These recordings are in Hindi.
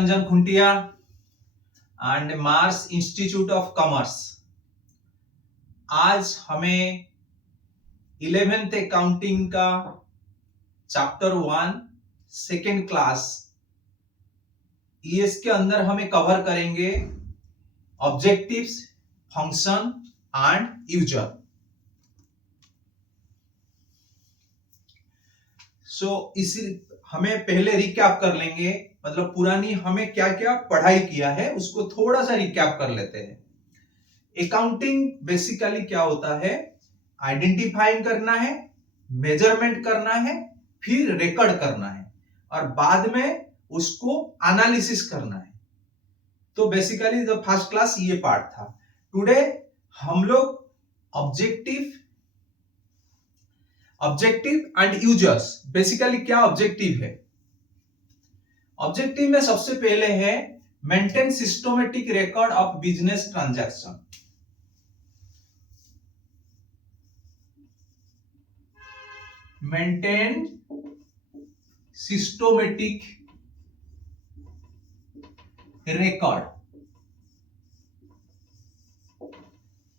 Ranjan Khuntia and Mars institute of commerce. आज हमें 11th अकाउंटिंग का चैप्टर 1 सेकेंड क्लास इसके अंदर हमें कवर करेंगे ऑब्जेक्टिव्स, फंक्शन एंड यूजर। इसी हमें पहले रिकैप कर लेंगे, मतलब पुरानी हमें क्या क्या पढ़ाई किया है उसको थोड़ा सा रिकैप कर लेते हैं। अकाउंटिंग बेसिकली क्या होता है? आइडेंटिफाइंग करना है, मेजरमेंट करना है, फिर रिकॉर्ड करना है और बाद में उसको एनालिसिस करना है। तो बेसिकली द फर्स्ट क्लास ये पार्ट था। टुडे हम लोग ऑब्जेक्टिव एंड यूजर्स। बेसिकली क्या ऑब्जेक्टिव है? ऑब्जेक्टिव में सबसे पहले है maintain systematic record of business transaction. Maintain systematic record.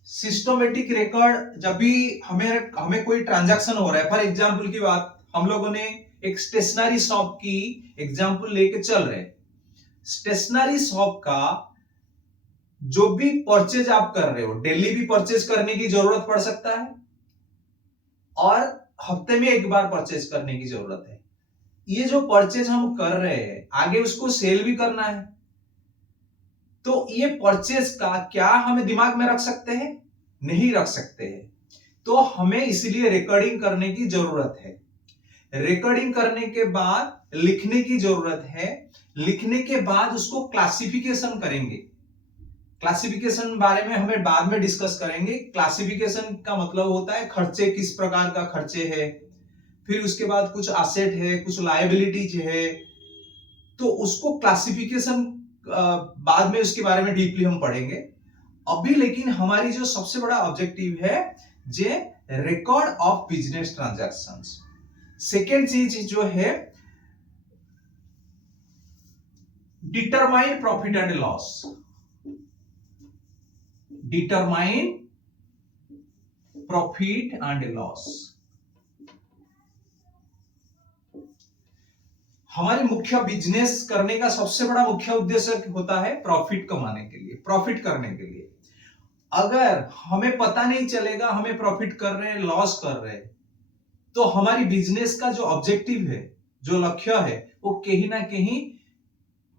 Systematic record जब भी हमें कोई ट्रांजैक्शन हो रहा है, फॉर एग्जांपल की बात हम लोगों ने एक स्टेशनरी शॉप की एग्जांपल लेके चल रहे। स्टेशनरी शॉप का जो भी परचेज आप कर रहे हो, डेली भी परचेज करने की जरूरत पड़ सकता है और हफ्ते में एक बार परचेज करने की जरूरत है। ये जो परचेज हम कर रहे हैं आगे उसको सेल भी करना है, तो ये परचेज का क्या हमें दिमाग में रख सकते हैं? नहीं रख सकते हैं। तो हमें इसलिए रिकॉर्डिंग करने की जरूरत है। रिकॉर्डिंग करने के बाद लिखने की जरूरत है। लिखने के बाद उसको क्लासिफिकेशन करेंगे। क्लासिफिकेशन बारे में हमें बाद में डिस्कस करेंगे। क्लासिफिकेशन का मतलब होता है खर्चे किस प्रकार का खर्चे है, फिर उसके बाद कुछ एसेट है, कुछ लायबिलिटीज है, तो उसको क्लासिफिकेशन बाद में उसके बारे में डीपली हम पढ़ेंगे। अभी लेकिन हमारी जो सबसे बड़ा ऑब्जेक्टिव है जे record of business transactions. Second चीज जो है determine profit and loss. Determine profit and loss. हमारी मुख्य बिजनेस करने का सबसे बड़ा मुख्य उद्देश्य होता है प्रॉफिट कमाने के लिए, प्रॉफिट करने के लिए। अगर हमें पता नहीं चलेगा हमें प्रॉफिट कर रहे हैं लॉस कर रहे हैं, तो हमारी बिजनेस का जो ऑब्जेक्टिव है, जो लक्ष्य है, वो कहीं ना कहीं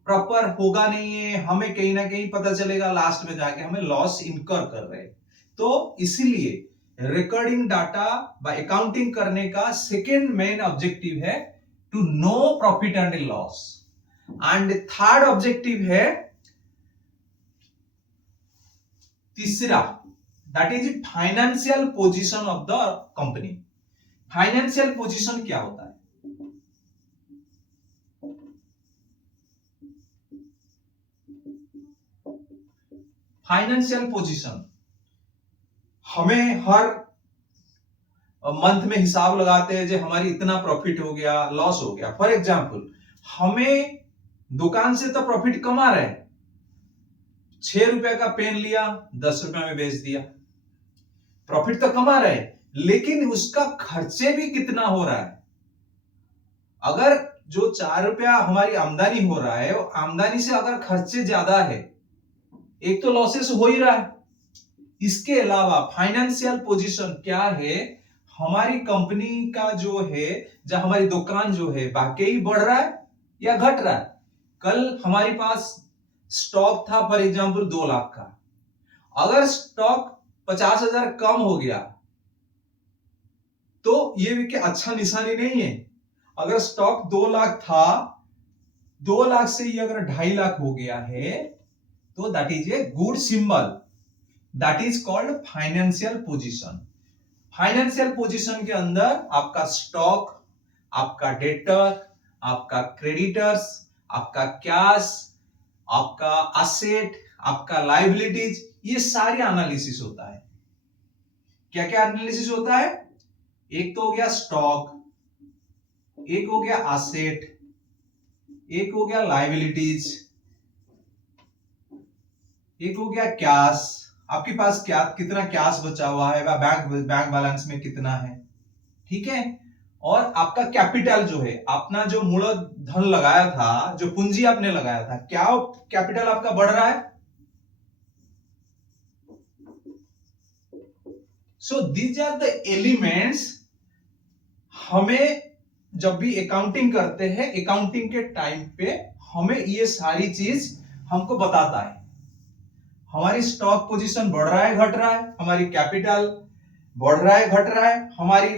प्रॉपर होगा नहीं है। हमें कहीं ना कहीं पता चलेगा लास्ट में जाके हमें लॉस इनकर कर रहे हैं। तो इसीलिए रिकॉर्डिंग डाटा बाय अकाउंटिंग करने का सेकेंड मेन ऑब्जेक्टिव है to know profit and loss. And third objective है तीसरा, that is financial position of the company. Financial position क्या होता है? फाइनेंशियल पोजीशन हमें हर मंथ में हिसाब लगाते हैं, जो हमारी इतना प्रॉफिट हो गया, लॉस हो गया। फॉर एग्जांपल हमें दुकान से तो प्रॉफिट कमा रहे हैं, 6 रुपए का पेन लिया 10 रुपए में बेच दिया, प्रॉफिट तो कमा रहे हैं, लेकिन उसका खर्चे भी कितना हो रहा है? अगर जो 4 रुपया हमारी आमदनी हो रहा है, आमदनी से अगर खर्चे ज्यादा है, एक तो लॉसेस हो ही रहा है। इसके अलावा फाइनेंशियल पोजीशन क्या है? हमारी कंपनी का जो है, जब हमारी दुकान जो है बाकी बढ़ रहा है या घट रहा है। कल हमारे पास स्टॉक था फॉर एग्जांपल 2 लाख का, अगर स्टॉक 50,000 कम हो गया तो ये भी क्या अच्छा निशानी नहीं है। अगर स्टॉक 2 लाख था, 2 लाख से ये अगर 2.5 लाख हो गया है तो that is a good symbol, that is called financial position. Financial position के अंदर आपका स्टॉक, आपका डेटर, आपका क्रेडिटर्स, आपका कैश, आपका एसेट, आपका लायबिलिटीज, ये सारे एनालिसिस होता है। क्या क्या एनालिसिस होता है? एक तो हो गया स्टॉक, एक हो गया एसेट, एक हो गया लायबिलिटीज, एक हो गया कैश, आपके पास क्या कितना कैश बचा हुआ है, बैंक बैंक बैलेंस में कितना है, ठीक है। और आपका कैपिटल जो है, अपना जो मूलधन लगाया था, जो पूंजी आपने लगाया था, क्या कैपिटल आपका बढ़ रहा है। So these are the elements. हमें जब भी अकाउंटिंग करते हैं, अकाउंटिंग के टाइम पे हमें ये सारी चीज हमको बताता है। हमारी स्टॉक पोजीशन बढ़ रहा है घट रहा है, हमारी कैपिटल बढ़ रहा है घट रहा है, हमारी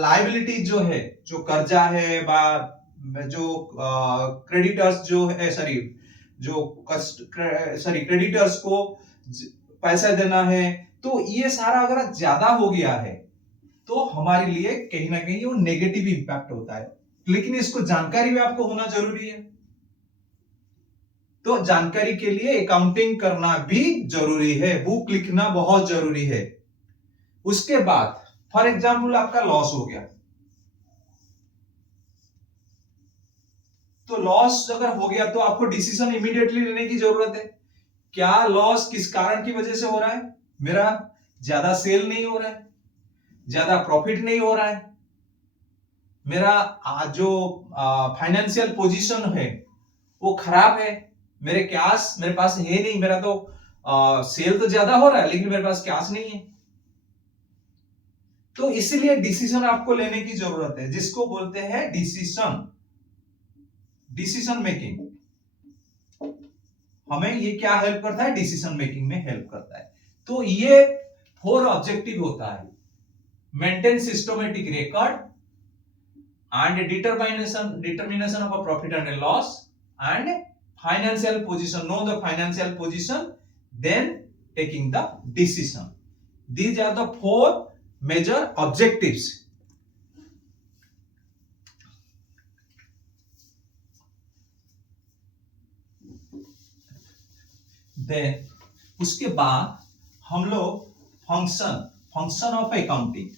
लायबिलिटी जो है, जो कर्जा है, जो क्रेडिटर्स जो है, सॉरी जो क्रेडिटर्स को पैसा देना है, तो ये सारा अगर ज्यादा हो गया है तो हमारे लिए कहीं ना कहीं वो नेगेटिव इंपैक्ट होता है। लेकिन इसको जानकारी भी आपको होना जरूरी है। तो जानकारी के लिए अकाउंटिंग करना भी जरूरी है, बुक लिखना बहुत जरूरी है। उसके बाद फॉर एग्जाम्पल आपका लॉस हो गया, तो लॉस अगर हो गया तो आपको डिसीजन इमीडिएटली लेने की जरूरत है। क्या लॉस किस कारण की वजह से हो रहा है, मेरा ज्यादा सेल नहीं हो रहा है, ज्यादा प्रॉफिट नहीं हो रहा है, मेरा जो फाइनेंशियल पोजीशन है वो खराब है, मेरे कैश मेरे पास है नहीं, मेरा तो सेल तो ज्यादा हो रहा है लेकिन मेरे पास कैश नहीं है। तो इसीलिए डिसीजन आपको लेने की जरूरत है, जिसको बोलते हैं डिसीजन मेकिंग। हमें ये क्या हेल्प करता है, डिसीजन मेकिंग में हेल्प करता है। तो ये 4 ऑब्जेक्टिव होता है, maintain systematic record and determination of a profit and loss, and financial position, know the financial position, then taking the decision. These are the 4 major objectives. Then उसके बाद हम लोग function of accounting,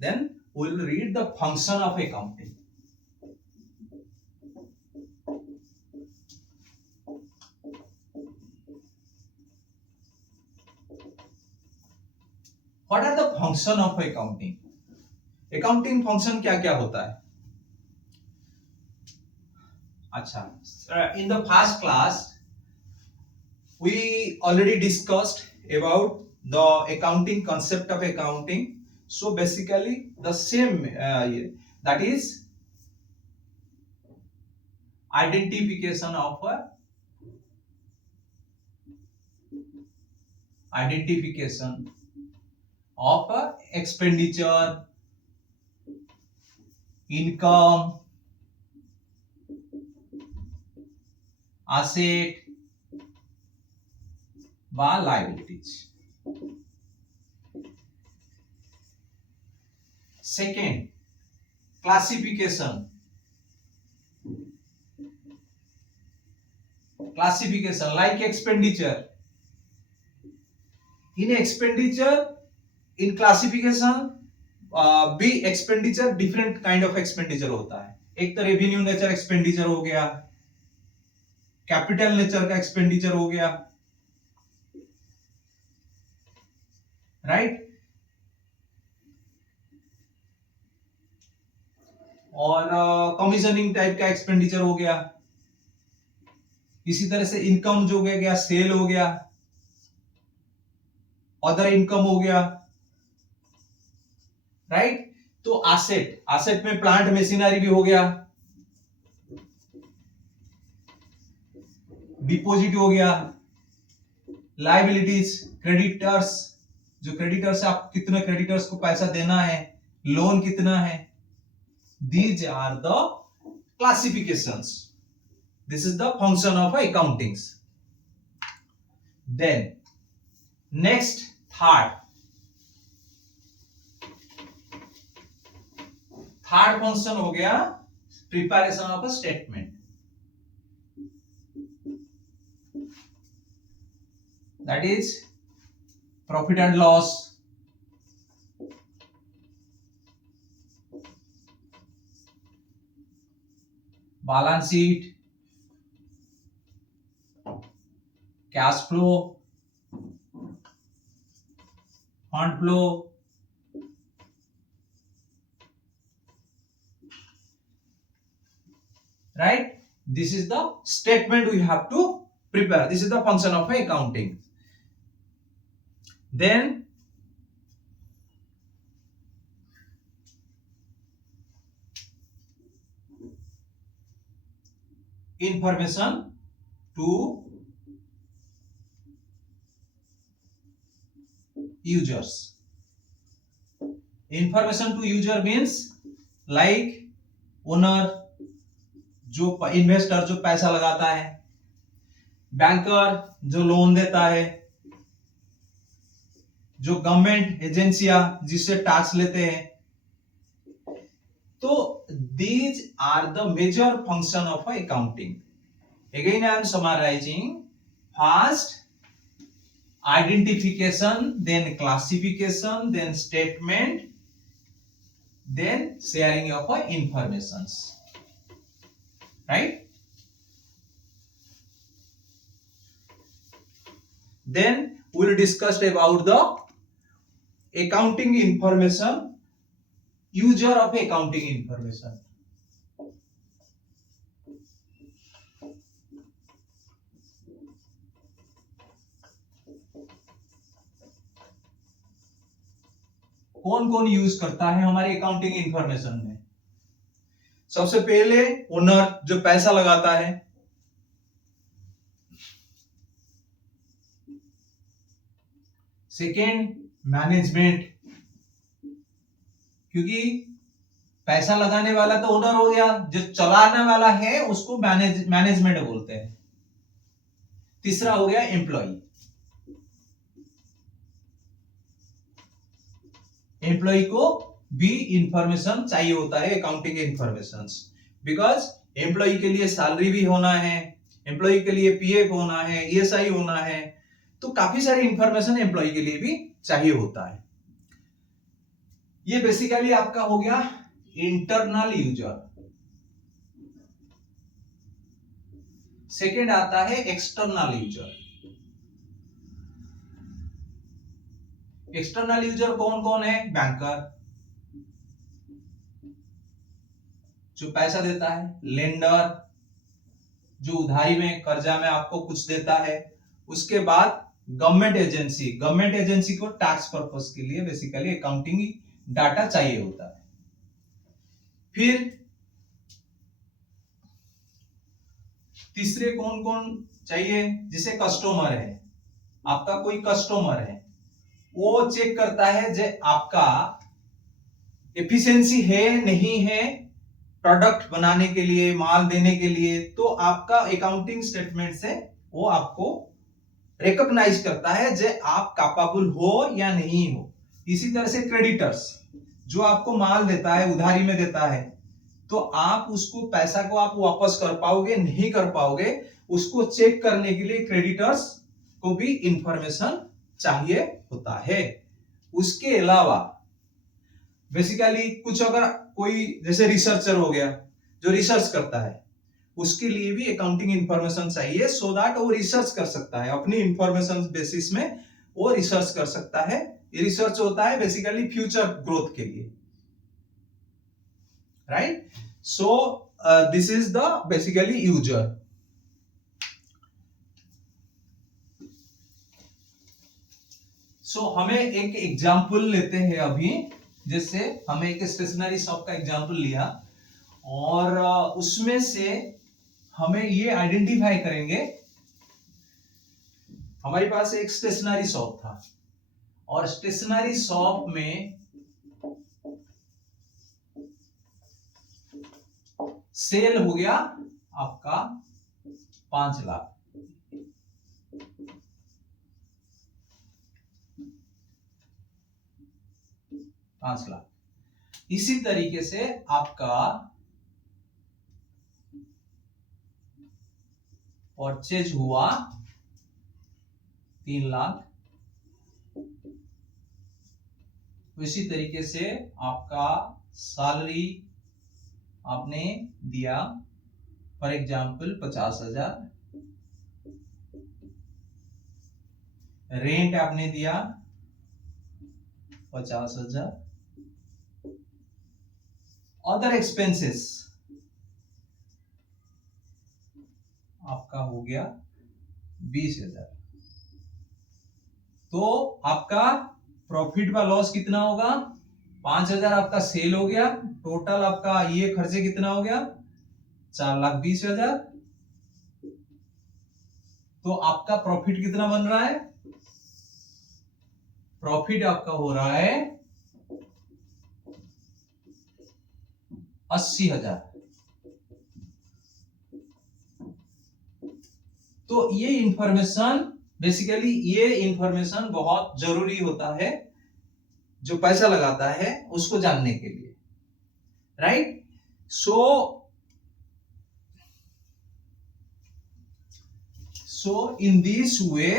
then we will read the function of accounting. What are the function of accounting? Accounting function क्या क्या होता है। अच्छा, in the first class we already discussed about the accounting concept of accounting. So basically the same, that is identification of expenditure, income, asset বা liabilities. Second, classification like expenditure. In expenditure, in classification भी expenditure different kind of expenditure होता है। एक तो रेवेन्यू नेचर एक्सपेंडिचर हो गया, कैपिटल नेचर का एक्सपेंडिचर हो गया, राइट। और कमीशनिंग टाइप का एक्सपेंडिचर हो गया। इसी तरह से इनकम जो गया सेल हो गया, अदर इनकम हो गया, राइट। तो एसेट में प्लांट मशीनरी भी हो गया, डिपॉजिट हो गया, लायबिलिटीज क्रेडिटर्स, जो क्रेडिटर्स आप कितने क्रेडिटर्स को पैसा देना है, लोन कितना है। These are the classifications. This is the function of accountings. Then next, third function हो गया preparation of a statement. That is profit and loss, balance sheet, cash flow, fund flow, right? This is the statement we have to prepare. This is the function of accounting. Then information to users. Information to user means like owner, जो इन्वेस्टर जो पैसा लगाता है, बैंकर जो लोन देता है, जो गवर्नमेंट एजेंसियां जिससे टैक्स लेते हैं. तो these are the major function of accounting. Again I am summarizing. First identification, then classification, then statement, then sharing of informations, right? Then we will discuss about the accounting information, user of accounting information. कौन कौन यूज करता है हमारी अकाउंटिंग इंफॉर्मेशन में? सबसे पहले ओनर जो पैसा लगाता है, सेकेंड मैनेजमेंट, क्योंकि पैसा लगाने वाला तो ओनर हो गया, जो चलाने वाला है उसको मैनेजमेंट बोलते हैं. तीसरा हो गया एम्प्लॉय. एम्प्लॉय को भी इंफॉर्मेशन चाहिए होता है अकाउंटिंग इंफॉर्मेशन, बिकॉज एम्प्लॉय के लिए सैलरी भी होना है, एम्प्लॉय के लिए पीएफ होना है, ईएसआई होना है, तो काफी सारी इंफॉर्मेशन एम्प्लॉय के लिए भी चाहिए होता है. ये बेसिकली आपका हो गया इंटरनल यूजर. सेकेंड आता है एक्सटर्नल यूजर. एक्सटर्नल यूजर कौन कौन है? बैंकर जो पैसा देता है, लेंडर जो उधारी में कर्जा में आपको कुछ देता है, उसके बाद गवर्नमेंट एजेंसी, गवर्नमेंट एजेंसी को टैक्स पर्पस के लिए बेसिकली अकाउंटिंग डाटा चाहिए होता है. फिर तीसरे कौन कौन चाहिए? जिसे कस्टमर है, आपका कोई कस्टमर है, वो चेक करता है जो आपका एफिशिएंसी है नहीं है प्रोडक्ट बनाने के लिए, माल देने के लिए, तो आपका अकाउंटिंग स्टेटमेंट से वो आपको रिकॉग्नाइज करता है जो आप कैपेबल हो या नहीं हो. इसी तरह से क्रेडिटर्स जो आपको माल देता है, उधारी में देता है, तो आप उसको पैसा को आप वापस कर पाओगे नहीं कर पाओगे, उसको चेक करने के लिए क्रेडिटर्स को भी इंफॉर्मेशन चाहिए होता है. उसके अलावा बेसिकली कुछ अगर कोई जैसे रिसर्चर हो गया जो रिसर्च करता है, उसके लिए भी अकाउंटिंग इंफॉर्मेशन चाहिए, सो दैट वो रिसर्च कर सकता है अपनी इंफॉर्मेशन बेसिस में, वो रिसर्च कर सकता है. ये रिसर्च होता है बेसिकली फ्यूचर ग्रोथ के लिए, right? So this is the basically user. सो हमें एक एग्जाम्पल लेते हैं अभी. जैसे हमें एक स्टेशनरी शॉप का एग्जाम्पल लिया और उसमें से हमें ये आइडेंटिफाई करेंगे. हमारे पास एक स्टेशनरी शॉप था और स्टेशनरी शॉप में सेल हो गया आपका 5 लाख. इसी तरीके से आपका परचेज हुआ 3 लाख. इसी तरीके से आपका सैलरी आपने दिया फॉर एग्जाम्पल 50,000. रेंट आपने दिया 50,000, अदर एक्सपेंसेस आपका हो गया 20,000। तो आपका प्रॉफिट व लॉस कितना होगा? 5,000 आपका सेल हो गया, टोटल आपका ये खर्चे कितना हो गया? 4,20,000। तो आपका प्रॉफिट कितना बन रहा है? प्रॉफिट आपका हो रहा है 80,000। तो ये इंफॉर्मेशन बेसिकली ये इंफॉर्मेशन बहुत जरूरी होता है जो पैसा लगाता है उसको जानने के लिए, right? So in this way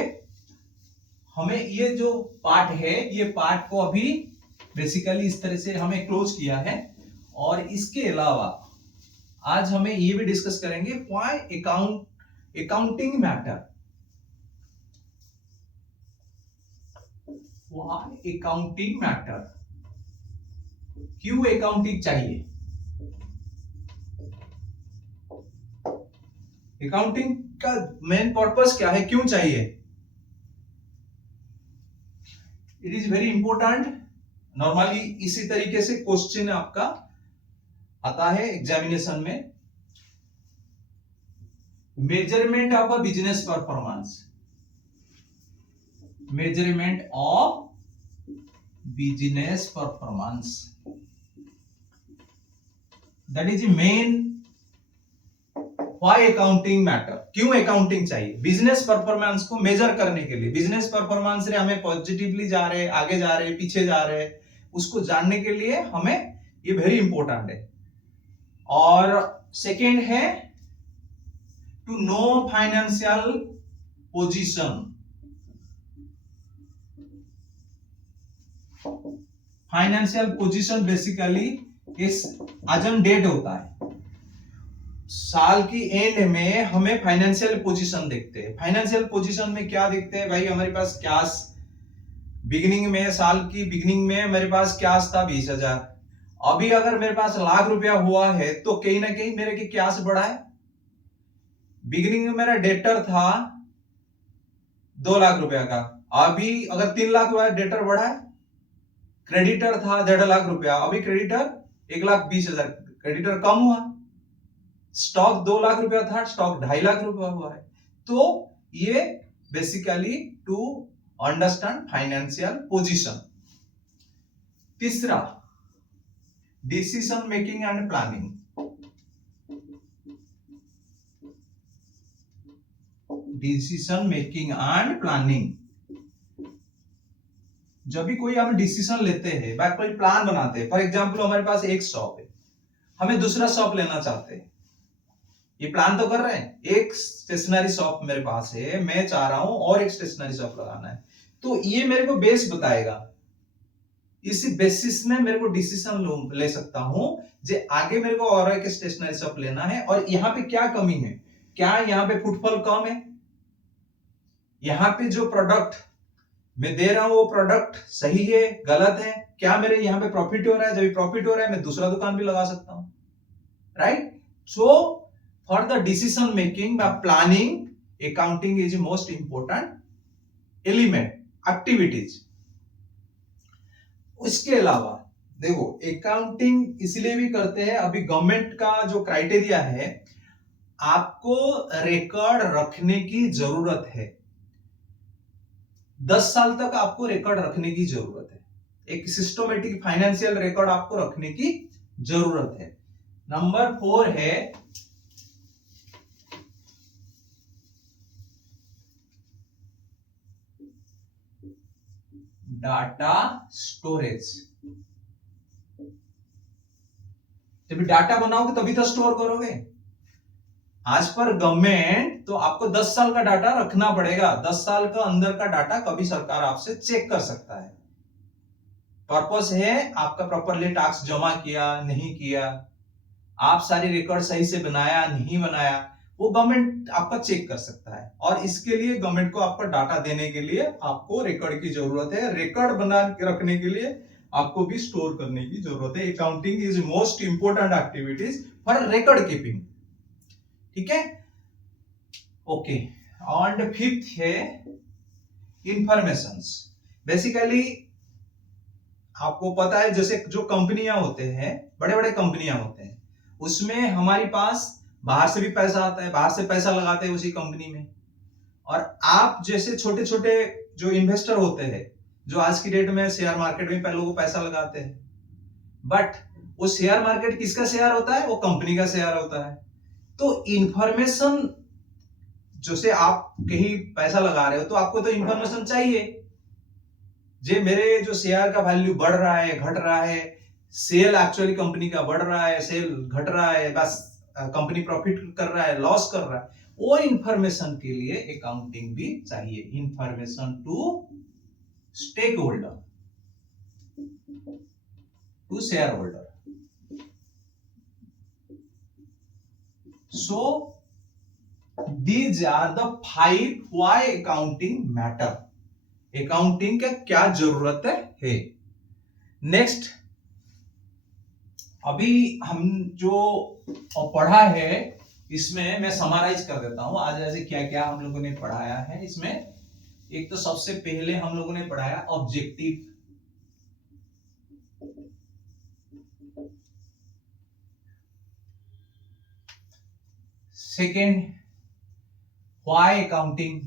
हमें ये जो पार्ट है ये पार्ट को अभी बेसिकली इस तरह से हमें क्लोज किया है। और इसके अलावा आज हमें ये भी डिस्कस करेंगे why accounting matter, why accounting matter, क्यों अकाउंटिंग चाहिए, अकाउंटिंग का मेन पर्पस क्या है, क्यों चाहिए। It is very important. Normally इसी तरीके से क्वेश्चन आपका आता है एग्जामिनेशन में। Measurement of a business performance, measurement of business performance, that is main why accounting matter, क्यों अकाउंटिंग चाहिए बिजनेस परफॉर्मेंस को मेजर करने के लिए। बिजनेस परफॉर्मेंस रे हमें पॉजिटिवली जा रहे, आगे जा रहे, पीछे जा रहे, उसको जानने के लिए हमें ये वेरी इंपॉर्टेंट है। और सेकेंड है to know financial position, financial position basically is अजम डेट होता है, साल की एंड में हमें फाइनेंशियल पोजीशन देखते हैं। फाइनेंशियल पोजीशन में क्या देखते हैं भाई, हमारे पास कैश बिगिनिंग में, साल की बिगिनिंग में मेरे पास कैश था 20,000। अभी अगर मेरे पास लाख रुपया हुआ है तो कहीं ना कहीं मेरे की कैश बढ़ा है। बिगिनिंग में मेरा डेटर था 2 लाख रुपया का, अभी अगर 3 लाख हुआ है डेटर बढ़ा है। क्रेडिटर था 1.5 लाख रुपया, अभी क्रेडिटर 1,20,000, क्रेडिटर कम हुआ। स्टॉक 2 लाख रुपया था, स्टॉक 2.5 लाख रुपया हुआ है। तो ये basically to understand financial position. तीसरा decision making and planning, decision making and planning. जब भी कोई हम डिसीजन लेते हैं, कोई प्लान बनाते हैं, फॉर एग्जांपल हमारे पास एक शॉप है, हमें दूसरा शॉप लेना चाहते हैं, ये प्लान तो कर रहे हैं, एक स्टेशनरी शॉप मेरे पास है, मैं चाह रहा हूं और एक स्टेशनरी शॉप लगाना है, तो ये मेरे को बेस बताएगा, इसी बेसिस में मेरे को डिसीजन ले सकता हूं जे आगे मेरे को और एक स्टेशनरी शॉप लेना है और यहाँ पे क्या कमी है, क्या यहाँ पे फुटफॉल कम है, यहाँ पे जो प्रोडक्ट मैं दे रहा हूं वो प्रोडक्ट सही है गलत है, क्या मेरे यहाँ पे प्रॉफिट हो रहा है, जब प्रॉफिट हो रहा है मैं दूसरा दुकान भी लगा सकता हूं, right. So for the decision making bye planning accounting is most important element activities. उसके अलावा देखो अकाउंटिंग इसलिए भी करते हैं, अभी गवर्नमेंट का जो क्राइटेरिया है, आपको रिकॉर्ड रखने की जरूरत है, 10 साल तक आपको रिकॉर्ड रखने की जरूरत है, एक सिस्टमेटिक फाइनेंशियल रिकॉर्ड आपको रखने की जरूरत है। नंबर 4 है डाटा स्टोरेज। जब डाटा बनाओगे तभी तो स्टोर करोगे। आज पर गवर्नमेंट तो आपको 10 साल का डाटा रखना पड़ेगा, 10 साल का अंदर का डाटा कभी सरकार आपसे चेक कर सकता है। पर्पस है आपका प्रॉपरली टैक्स जमा किया नहीं किया, आप सारी रिकॉर्ड सही से बनाया नहीं बनाया, वो गवर्नमेंट आपका चेक कर सकता है, और इसके लिए गवर्नमेंट को आपका डाटा देने के लिए आपको रिकॉर्ड की जरूरत है। रिकॉर्ड बना के रखने के लिए आपको भी स्टोर करने की जरूरत है। Accounting is most important activities for record keeping. ठीक है, ओके। एंड फिफ्थ है इंफॉर्मेशंस। बेसिकली आपको पता है जैसे जो कंपनियां होते हैं, बड़े बड़े कंपनियां होते हैं, उसमें हमारे पास बाहर से भी पैसा आता है, बाहर से पैसा लगाते हैं उसी कंपनी में। और आप जैसे छोटे छोटे जो इन्वेस्टर होते हैं, जो आज की डेट में शेयर मार्केट में लोगों को पैसा लगाते हैं, बट वो शेयर मार्केट किसका शेयर होता है? वो कंपनी का शेयर होता है। तो इंफॉर्मेशन, जैसे आप कहीं पैसा लगा रहे हो तो आपको तो इंफॉर्मेशन चाहिए, जे मेरे जो शेयर का वैल्यू बढ़ रहा है, घट रहा है, सेल एक्चुअली कंपनी का बढ़ रहा है, सेल घट रहा है, बस कंपनी प्रॉफिट कर रहा है, लॉस कर रहा है, वो इंफॉर्मेशन के लिए अकाउंटिंग भी चाहिए। Information to stakeholder, to shareholder. So these are the 5 why accounting matter. Accounting का क्या जरूरत है। नेक्स्ट, अभी हम जो पढ़ा है इसमें मैं समराइज कर देता हूं आज ऐसे क्या क्या हम लोगों ने पढ़ाया है इसमें। एक तो सबसे पहले हम लोगों ने पढ़ाया ऑब्जेक्टिव, सेकेंड व्हाई अकाउंटिंग,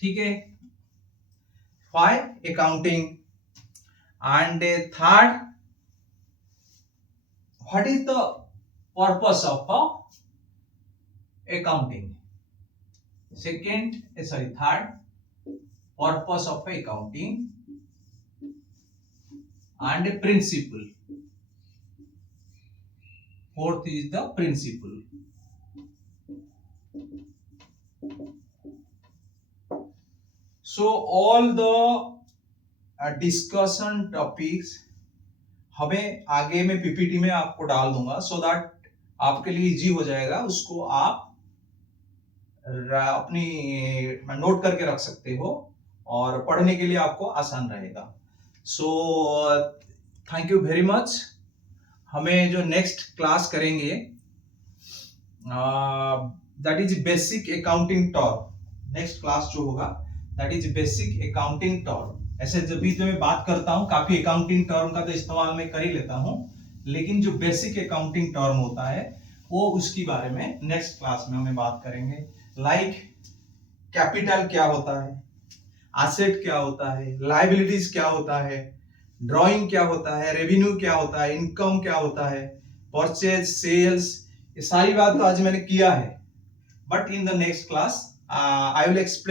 ठीक है, why accounting. And third, what is the purpose of accounting. Third, purpose of accounting and principle. Fourth is the principle. So all the discussion topics हमें आगे में पीपीटी में आपको डाल दूंगा, सो दैट आपके लिए इजी हो जाएगा, उसको आप अपनी नोट करके रख सकते हो और पढ़ने के लिए आपको आसान रहेगा। So thank you very much. हमें जो नेक्स्ट क्लास करेंगे that is basic accounting term. Next class जो होगा that is basic accounting term. ऐसे जब भी मैं बात करता हूँ काफी अकाउंटिंग टर्म का तो इस्तेमाल मैं कर ही लेता हूँ, लेकिन जो बेसिक अकाउंटिंग टर्म होता है वो उसके बारे में नेक्स्ट क्लास में हमें बात करेंगे। लाइक कैपिटल क्या होता है, एसेट क्या होता है, लायबिलिटीज क्या होता है, ड्राइंग क्या होता है, रेवेन्यू क्या होता है, इनकम क्या होता है, परचेज, सेल्स, ये सारी बात तो आज मैंने किया है, but in the next class I will explain